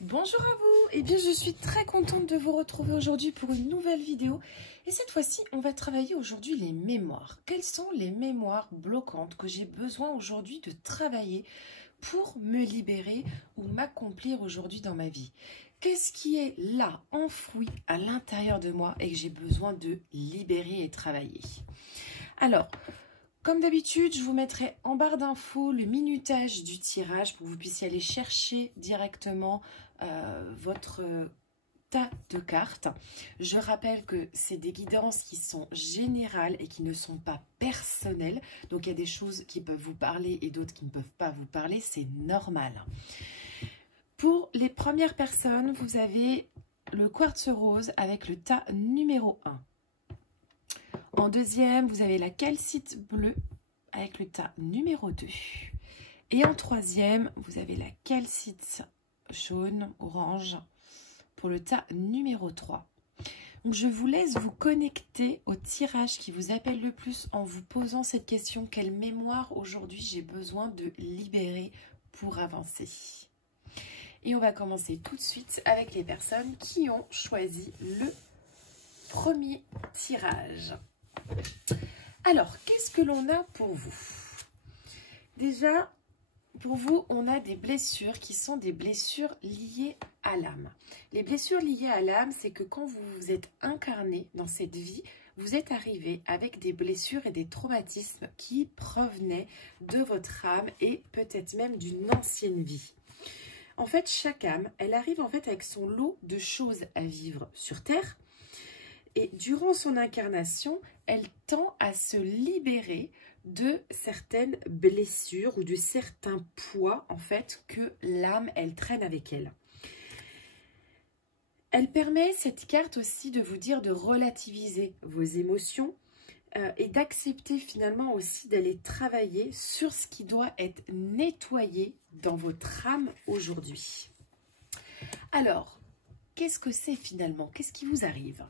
Bonjour à vous, eh bien je suis très contente de vous retrouver aujourd'hui pour une nouvelle vidéo et cette fois-ci on va travailler aujourd'hui les mémoires. Quelles sont les mémoires bloquantes que j'ai besoin aujourd'hui de travailler pour me libérer ou m'accomplir aujourd'hui dans ma vie? Qu'est-ce qui est là, enfoui à l'intérieur de moi et que j'ai besoin de libérer et travailler? Alors, comme d'habitude, je vous mettrai en barre d'infos le minutage du tirage pour que vous puissiez aller chercher directement votre tas de cartes. Je rappelle que c'est des guidances qui sont générales et qui ne sont pas personnelles. Donc, il y a des choses qui peuvent vous parler et d'autres qui ne peuvent pas vous parler. C'est normal. Pour les premières personnes, vous avez le quartz rose avec le tas numéro 1. En deuxième, vous avez la calcite bleue avec le tas numéro 2. Et en troisième, vous avez la calcite jaune, orange, pour le tas numéro 3. Donc, je vous laisse vous connecter au tirage qui vous appelle le plus en vous posant cette question. Quelle mémoire aujourd'hui j'ai besoin de libérer pour avancer? Et on va commencer tout de suite avec les personnes qui ont choisi le premier tirage. Alors, qu'est-ce que l'on a pour vous? Déjà, pour vous, on a des blessures qui sont des blessures liées à l'âme. Les blessures liées à l'âme, c'est que quand vous vous êtes incarné dans cette vie, vous êtes arrivé avec des blessures et des traumatismes qui provenaient de votre âme et peut-être même d'une ancienne vie. En fait, chaque âme, elle arrive en fait avec son lot de choses à vivre sur Terre. Et durant son incarnation, elle tend à se libérer de certaines blessures ou de certains poids en fait que l'âme elle traîne avec elle. Elle permet, cette carte aussi, de vous dire de relativiser vos émotions et d'accepter finalement aussi d'aller travailler sur ce qui doit être nettoyé dans votre âme aujourd'hui. Alors, qu'est-ce que c'est finalement? Qu'est-ce qui vous arrive?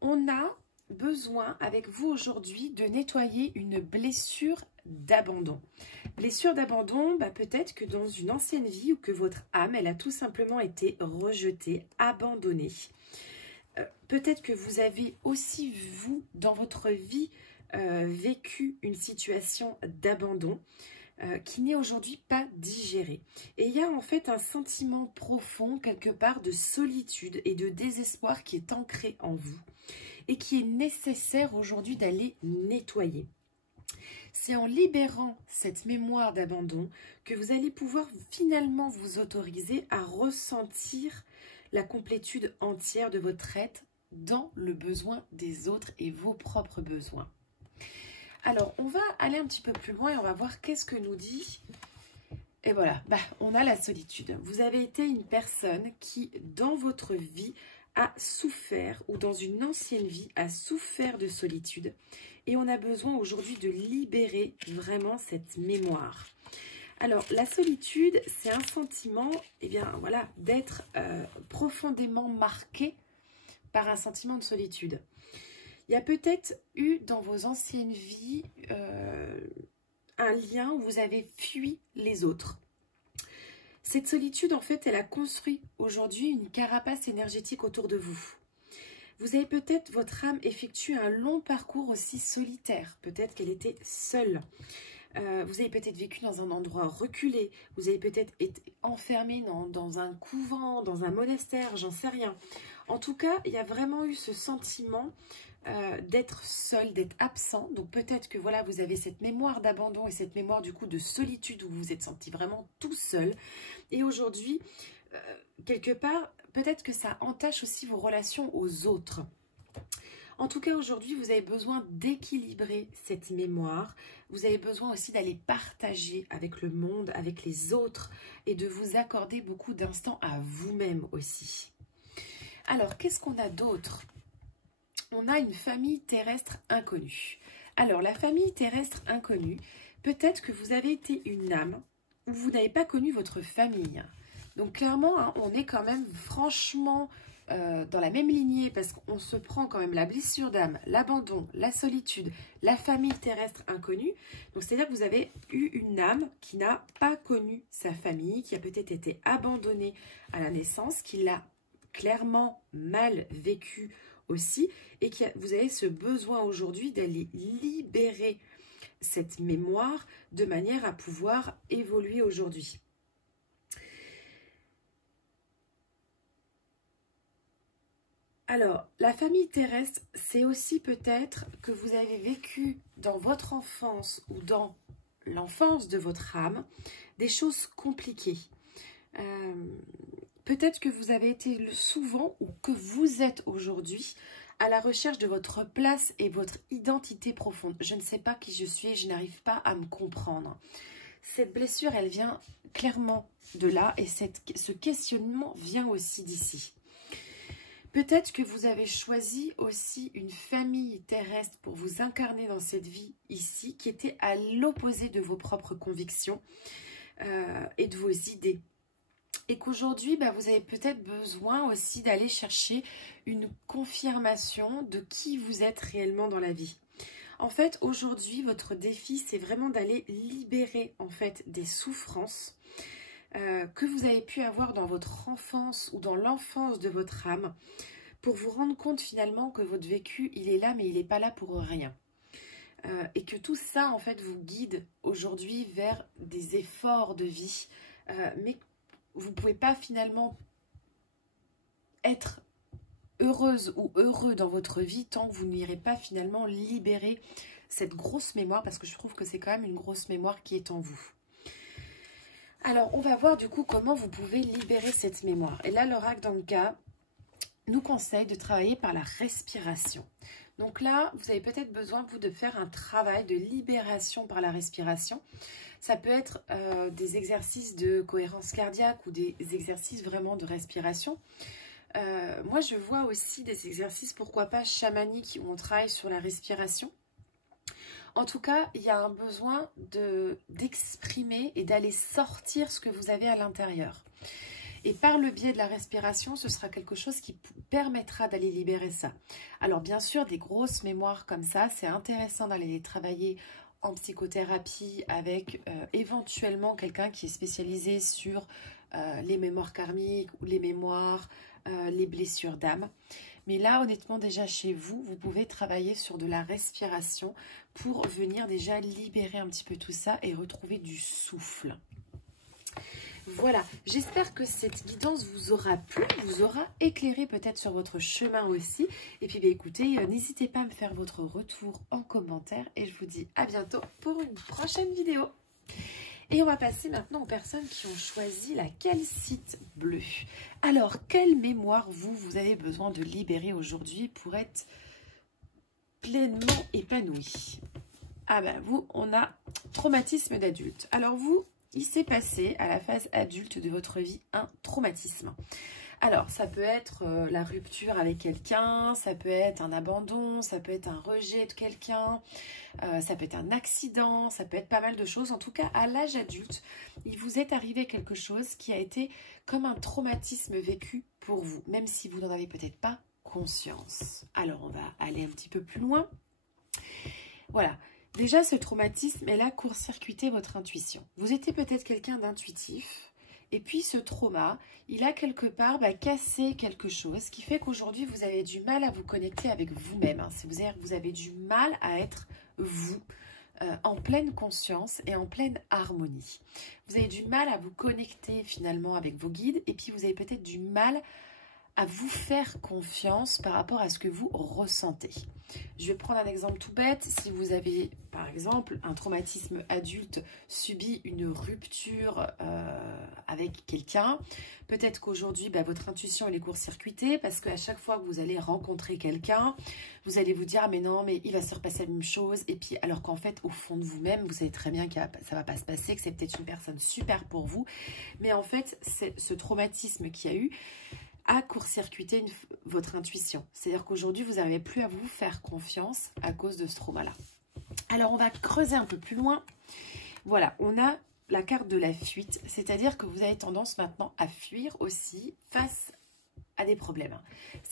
On a besoin avec vous aujourd'hui de nettoyer une blessure d'abandon. Blessure d'abandon, peut-être que dans une ancienne vie ou que votre âme, elle a tout simplement été rejetée, abandonnée. Peut-être que vous avez aussi, vous, dans votre vie, vécu une situation d'abandon qui n'est aujourd'hui pas digérée. Et il y a en fait un sentiment profond, quelque part, de solitude et de désespoir qui est ancré en vous et qui est nécessaire aujourd'hui d'aller nettoyer. C'est en libérant cette mémoire d'abandon que vous allez pouvoir finalement vous autoriser à ressentir la complétude entière de votre être dans le besoin des autres et vos propres besoins. Alors, on va aller un petit peu plus loin et on va voir qu'est-ce que nous dit. Et voilà, on a la solitude. Vous avez été une personne qui, dans votre vie, a souffert ou dans une ancienne vie a souffert de solitude et on a besoin aujourd'hui de libérer vraiment cette mémoire. Alors la solitude, c'est un sentiment voilà, d'être profondément marqué par un sentiment de solitude. Il y a peut-être eu dans vos anciennes vies un lien où vous avez fui les autres. Cette solitude, en fait, elle a construit aujourd'hui une carapace énergétique autour de vous. Vous avez peut-être, votre âme effectué un long parcours aussi solitaire. Peut-être qu'elle était seule. Vous avez peut-être vécu dans un endroit reculé. Vous avez peut-être été enfermé dans un couvent, dans un monastère, j'en sais rien. En tout cas, il y a vraiment eu ce sentiment d'être seul, d'être absent. Donc peut-être que voilà, vous avez cette mémoire d'abandon et cette mémoire du coup de solitude où vous vous êtes senti vraiment tout seul. Et aujourd'hui, quelque part, peut-être que ça entache aussi vos relations aux autres. En tout cas, aujourd'hui, vous avez besoin d'équilibrer cette mémoire. Vous avez besoin aussi d'aller partager avec le monde, avec les autres et de vous accorder beaucoup d'instants à vous-même aussi. Alors, qu'est-ce qu'on a d'autre? On a une famille terrestre inconnue. Alors, la famille terrestre inconnue, peut-être que vous avez été une âme où vous n'avez pas connu votre famille. Donc, clairement, on est quand même franchement dans la même lignée, parce qu'on se prend quand même la blessure d'âme, l'abandon, la solitude, la famille terrestre inconnue. Donc, c'est-à-dire que vous avez eu une âme qui n'a pas connu sa famille, qui a peut-être été abandonnée à la naissance, qui l'a clairement mal vécu aussi, et vous avez ce besoin aujourd'hui d'aller libérer cette mémoire de manière à pouvoir évoluer aujourd'hui. Alors, la famille terrestre, c'est aussi peut-être que vous avez vécu dans votre enfance ou dans l'enfance de votre âme des choses compliquées. Peut-être que vous avez été souvent ou que vous êtes aujourd'hui à la recherche de votre place et votre identité profonde. Je ne sais pas qui je suis, je n'arrive pas à me comprendre. Cette blessure, elle vient clairement de là et ce questionnement vient aussi d'ici. Peut-être que vous avez choisi aussi une famille terrestre pour vous incarner dans cette vie ici, qui était à l'opposé de vos propres convictions et de vos idées. Et qu'aujourd'hui, vous avez peut-être besoin aussi d'aller chercher une confirmation de qui vous êtes réellement dans la vie. En fait, aujourd'hui, votre défi, c'est vraiment d'aller libérer en fait des souffrances que vous avez pu avoir dans votre enfance ou dans l'enfance de votre âme, pour vous rendre compte finalement que votre vécu, il est là, mais il n'est pas là pour rien. Et que tout ça, en fait, vous guide aujourd'hui vers des efforts de vie, mais vous ne pouvez pas finalement être heureuse ou heureux dans votre vie tant que vous n'irez pas finalement libérer cette grosse mémoire, parce que je trouve que c'est quand même une grosse mémoire qui est en vous. Alors, on va voir du coup comment vous pouvez libérer cette mémoire. Et là, l'oracle d'Anka nous conseille de travailler par la respiration. Donc là, vous avez peut-être besoin, vous, de faire un travail de libération par la respiration. Ça peut être des exercices de cohérence cardiaque ou des exercices vraiment de respiration. Moi, je vois aussi des exercices, pourquoi pas chamaniques, où on travaille sur la respiration. En tout cas, il y a un besoin d'exprimer et d'aller sortir ce que vous avez à l'intérieur. Et par le biais de la respiration, ce sera quelque chose qui permettra d'aller libérer ça. Alors bien sûr, des grosses mémoires comme ça, c'est intéressant d'aller les travailler en psychothérapie avec éventuellement quelqu'un qui est spécialisé sur les mémoires karmiques ou les mémoires, les blessures d'âme. Mais là, honnêtement, déjà chez vous, vous pouvez travailler sur de la respiration pour venir déjà libérer un petit peu tout ça et retrouver du souffle. Voilà, j'espère que cette guidance vous aura plu, vous aura éclairé peut-être sur votre chemin aussi. Et puis écoutez, n'hésitez pas à me faire votre retour en commentaire et je vous dis à bientôt pour une prochaine vidéo. Et on va passer maintenant aux personnes qui ont choisi la calcite bleue. Alors, quelle mémoire vous avez besoin de libérer aujourd'hui pour être pleinement épanoui? Ah ben vous, on a traumatisme d'adulte. Alors vous, il s'est passé à la phase adulte de votre vie un traumatisme. Alors, ça peut être la rupture avec quelqu'un, ça peut être un abandon, ça peut être un rejet de quelqu'un, ça peut être un accident, ça peut être pas mal de choses. En tout cas, à l'âge adulte, il vous est arrivé quelque chose qui a été comme un traumatisme vécu pour vous, même si vous n'en avez peut-être pas conscience. Alors, on va aller un petit peu plus loin. Voilà. Déjà, ce traumatisme, elle a court-circuité votre intuition. Vous étiez peut-être quelqu'un d'intuitif, et puis ce trauma, il a quelque part cassé quelque chose qui fait qu'aujourd'hui, vous avez du mal à vous connecter avec vous-même. Vous avez du mal à être vous, en pleine conscience et en pleine harmonie. Vous avez du mal à vous connecter finalement avec vos guides, et puis vous avez peut-être du mal à vous faire confiance par rapport à ce que vous ressentez. Je vais prendre un exemple tout bête. Si vous avez, par exemple, un traumatisme adulte, subi une rupture avec quelqu'un, peut-être qu'aujourd'hui, votre intuition elle est court-circuitée parce qu'à chaque fois que vous allez rencontrer quelqu'un, vous allez vous dire « Ah mais non, mais il va se repasser la même chose ». Et puis, alors qu'en fait, au fond de vous-même, vous savez très bien que ça ne va pas se passer, que c'est peut-être une personne super pour vous. Mais en fait, c'est ce traumatisme qu'il y a eu à court-circuiter votre intuition. C'est-à-dire qu'aujourd'hui, vous n'arrivez plus à vous faire confiance à cause de ce trauma-là. Alors, on va creuser un peu plus loin. Voilà, on a la carte de la fuite, c'est-à-dire que vous avez tendance maintenant à fuir aussi face à des problèmes.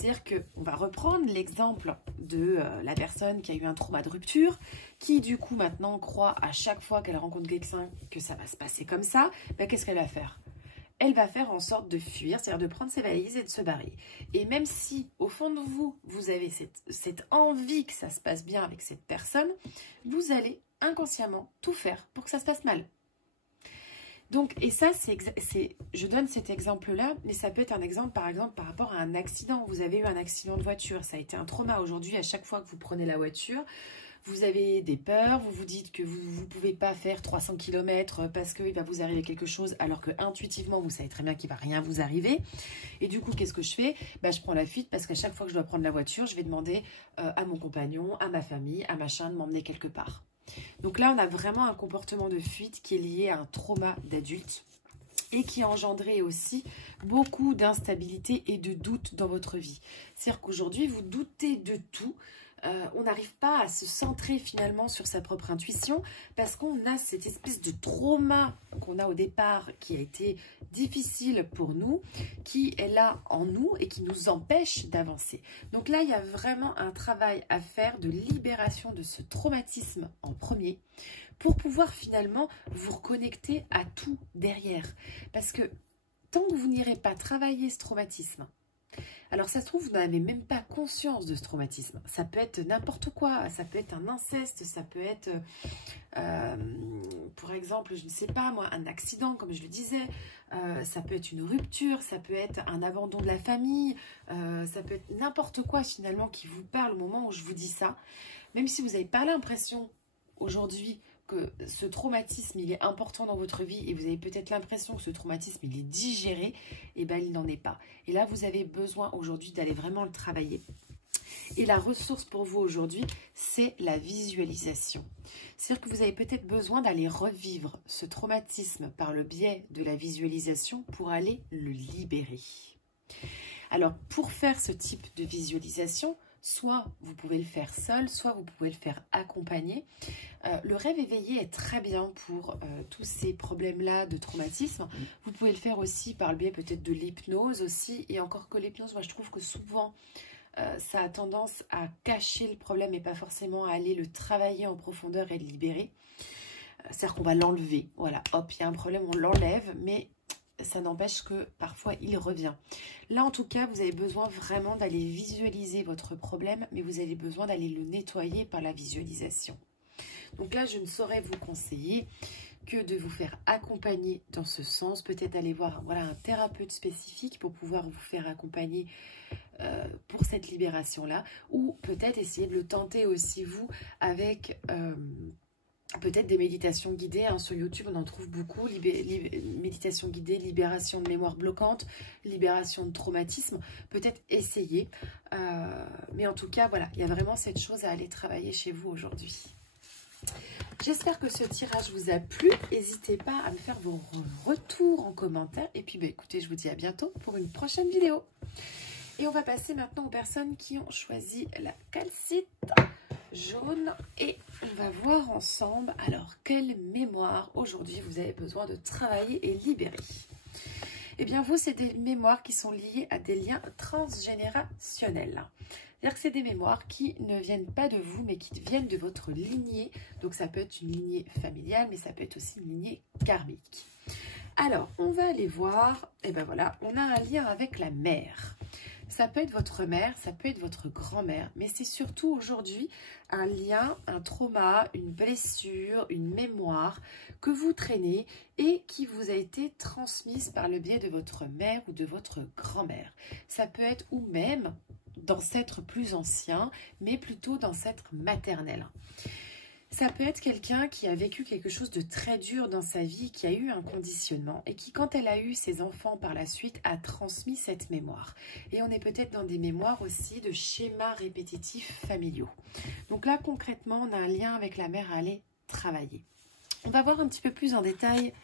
C'est-à-dire qu'on va reprendre l'exemple de la personne qui a eu un trauma de rupture, qui du coup maintenant croit à chaque fois qu'elle rencontre quelqu'un que ça va se passer comme ça. Ben, qu'est-ce qu'elle va faire? Elle va faire en sorte de fuir, c'est-à-dire de prendre ses valises et de se barrer. Et même si, au fond de vous, vous avez cette envie que ça se passe bien avec cette personne, vous allez inconsciemment tout faire pour que ça se passe mal. Donc, et ça, je donne cet exemple-là, mais ça peut être un exemple, par exemple, par rapport à un accident. Vous avez eu un accident de voiture, ça a été un trauma. Aujourd'hui, à chaque fois que vous prenez la voiture, vous avez des peurs, vous vous dites que vous ne pouvez pas faire 300 km parce qu'il va vous arriver quelque chose, alors que intuitivement, vous savez très bien qu'il ne va rien vous arriver. Et du coup, qu'est-ce que je fais? Je prends la fuite parce qu'à chaque fois que je dois prendre la voiture, je vais demander à mon compagnon, à ma famille, à machin de m'emmener quelque part. Donc là, on a vraiment un comportement de fuite qui est lié à un trauma d'adulte et qui a engendré aussi beaucoup d'instabilité et de doute dans votre vie. C'est-à-dire qu'aujourd'hui, vous doutez de tout. On n'arrive pas à se centrer finalement sur sa propre intuition parce qu'on a cette espèce de trauma qu'on a au départ qui a été difficile pour nous, qui est là en nous et qui nous empêche d'avancer. Donc là, il y a vraiment un travail à faire de libération de ce traumatisme en premier pour pouvoir finalement vous reconnecter à tout derrière. Parce que tant que vous n'irez pas travailler ce traumatisme, alors ça se trouve, vous n'avez même pas conscience de ce traumatisme. Ça peut être n'importe quoi, ça peut être un inceste, ça peut être, pour exemple, je ne sais pas moi, un accident, comme je le disais, ça peut être une rupture, ça peut être un abandon de la famille, ça peut être n'importe quoi finalement qui vous parle au moment où je vous dis ça. Même si vous n'avez pas l'impression aujourd'hui que ce traumatisme il est important dans votre vie et vous avez peut-être l'impression que ce traumatisme il est digéré, et bien il n'en est pas. Et là vous avez besoin aujourd'hui d'aller vraiment le travailler. Et la ressource pour vous aujourd'hui, c'est la visualisation. C'est-à-dire que vous avez peut-être besoin d'aller revivre ce traumatisme par le biais de la visualisation pour aller le libérer. Alors pour faire ce type de visualisation, soit vous pouvez le faire seul, soit vous pouvez le faire accompagné. Le rêve éveillé est très bien pour tous ces problèmes-là de traumatisme. Vous pouvez le faire aussi par le biais peut-être de l'hypnose aussi. Et encore que l'hypnose, moi je trouve que souvent, ça a tendance à cacher le problème et pas forcément à aller le travailler en profondeur et le libérer. C'est-à-dire qu'on va l'enlever. Voilà, hop, il y a un problème, on l'enlève, mais ça n'empêche que parfois il revient. Là en tout cas vous avez besoin vraiment d'aller visualiser votre problème, mais vous avez besoin d'aller le nettoyer par la visualisation. Donc là je ne saurais vous conseiller que de vous faire accompagner dans ce sens, peut-être aller voir un thérapeute spécifique pour pouvoir vous faire accompagner pour cette libération là, ou peut-être essayer de le tenter aussi vous avec peut-être des méditations guidées, hein, sur YouTube, on en trouve beaucoup. Méditation guidée, libération de mémoire bloquante, libération de traumatisme. Peut-être essayer. Mais en tout cas, voilà, il y a vraiment cette chose à aller travailler chez vous aujourd'hui. J'espère que ce tirage vous a plu. N'hésitez pas à me faire vos retours en commentaire. Et puis, écoutez, je vous dis à bientôt pour une prochaine vidéo. Et on va passer maintenant aux personnes qui ont choisi la calcite jaune et on va voir ensemble alors quelle mémoire aujourd'hui vous avez besoin de travailler et libérer. Eh bien vous, c'est des mémoires qui sont liées à des liens transgénérationnels. C'est-à-dire que c'est des mémoires qui ne viennent pas de vous mais qui viennent de votre lignée. Donc ça peut être une lignée familiale mais ça peut être aussi une lignée karmique. Alors on va aller voir, et ben voilà, on a un lien avec la mère. Ça peut être votre mère, ça peut être votre grand-mère, mais c'est surtout aujourd'hui un lien, un trauma, une blessure, une mémoire que vous traînez et qui vous a été transmise par le biais de votre mère ou de votre grand-mère. Ça peut être ou même d'ancêtres plus anciens, mais plutôt d'ancêtres maternels. Ça peut être quelqu'un qui a vécu quelque chose de très dur dans sa vie, qui a eu un conditionnement et qui, quand elle a eu ses enfants par la suite, a transmis cette mémoire. Et on est peut-être dans des mémoires aussi de schémas répétitifs familiaux. Donc là, concrètement, on a un lien avec la mère à aller travailler. On va voir un petit peu plus en détail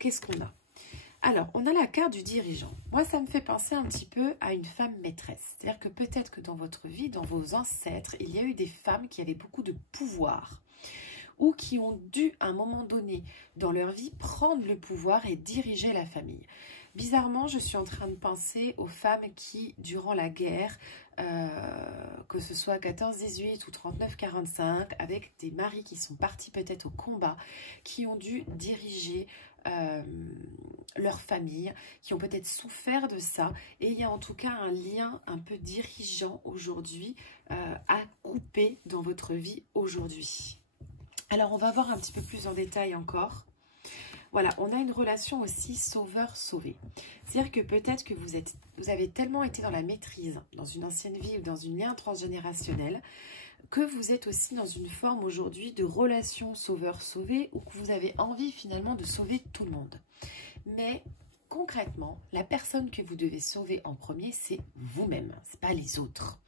qu'est-ce qu'on a. Alors, on a la carte du dirigeant. Moi, ça me fait penser un petit peu à une femme maîtresse. C'est-à-dire que peut-être que dans votre vie, dans vos ancêtres, il y a eu des femmes qui avaient beaucoup de pouvoir ou qui ont dû, à un moment donné dans leur vie, prendre le pouvoir et diriger la famille. Bizarrement, je suis en train de penser aux femmes qui, durant la guerre, que ce soit 14-18 ou 39-45, avec des maris qui sont partis peut-être au combat, qui ont dû diriger leur famille, qui ont peut-être souffert de ça. Et il y a en tout cas un lien un peu dirigeant aujourd'hui à couper dans votre vie aujourd'hui. Alors, on va voir un petit peu plus en détail encore. Voilà, on a une relation aussi sauveur-sauvé. C'est-à-dire que peut-être que vous avez tellement été dans la maîtrise, dans une ancienne vie ou dans une lien transgénérationnel, que vous êtes aussi dans une forme aujourd'hui de relation sauveur-sauvé ou que vous avez envie finalement de sauver tout le monde. Mais concrètement, la personne que vous devez sauver en premier, c'est vous-même, ce n'est pas les autres.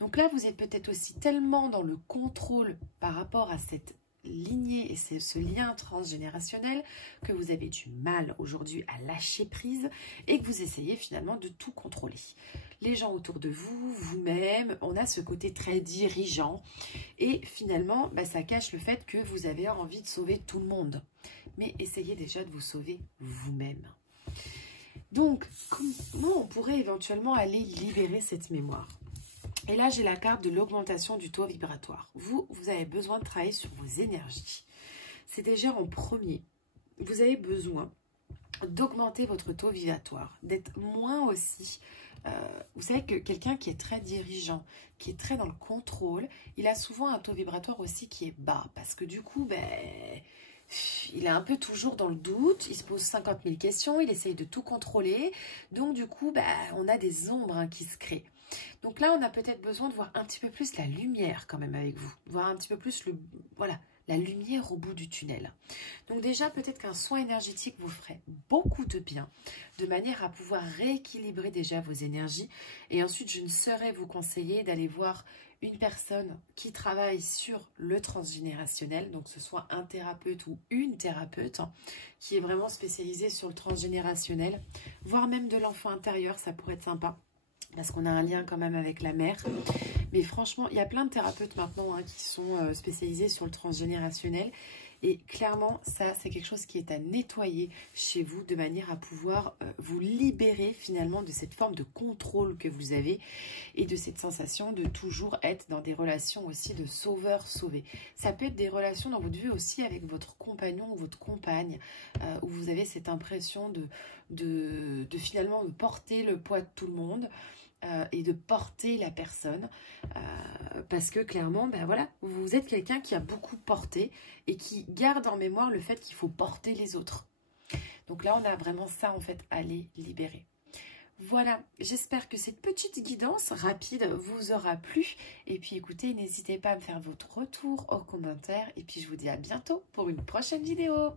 Donc là, vous êtes peut-être aussi tellement dans le contrôle par rapport à cette lignée et ce lien transgénérationnel que vous avez du mal aujourd'hui à lâcher prise et que vous essayez finalement de tout contrôler. Les gens autour de vous, vous-même, on a ce côté très dirigeant et finalement ça cache le fait que vous avez envie de sauver tout le monde. Mais essayez déjà de vous sauver vous-même. Donc, comment on pourrait éventuellement aller libérer cette mémoire ? Et là, j'ai la carte de l'augmentation du taux vibratoire. Vous avez besoin de travailler sur vos énergies. C'est déjà en premier. Vous avez besoin d'augmenter votre taux vibratoire, d'être moins aussi... vous savez que quelqu'un qui est très dirigeant, qui est très dans le contrôle, il a souvent un taux vibratoire aussi qui est bas. Parce que du coup, il est un peu toujours dans le doute, il se pose 50 000 questions, il essaye de tout contrôler. Donc du coup, on a des ombres qui se créent. Donc là, on a peut-être besoin de voir un petit peu plus la lumière quand même avec vous. Voir un petit peu plus la lumière au bout du tunnel. Donc déjà, peut-être qu'un soin énergétique vous ferait beaucoup de bien, de manière à pouvoir rééquilibrer déjà vos énergies. Et ensuite, je ne saurais vous conseiller d'aller voir une personne qui travaille sur le transgénérationnel, donc que ce soit un thérapeute ou une thérapeute, qui est vraiment spécialisée sur le transgénérationnel, voire même de l'enfant intérieur, ça pourrait être sympa. Parce qu'on a un lien quand même avec la mère. Mais franchement, il y a plein de thérapeutes maintenant qui sont spécialisés sur le transgénérationnel. Et clairement, ça, c'est quelque chose qui est à nettoyer chez vous de manière à pouvoir vous libérer finalement de cette forme de contrôle que vous avez et de cette sensation de toujours être dans des relations aussi de sauveur-sauvé. Ça peut être des relations dans votre vie aussi avec votre compagnon ou votre compagne où vous avez cette impression de finalement porter le poids de tout le monde. Et de porter la personne parce que clairement voilà, vous êtes quelqu'un qui a beaucoup porté et qui garde en mémoire le fait qu'il faut porter les autres. Donc là on a vraiment ça en fait à les libérer. Voilà, j'espère que cette petite guidance rapide vous aura plu et puis écoutez, n'hésitez pas à me faire votre retour en commentaire et puis je vous dis à bientôt pour une prochaine vidéo.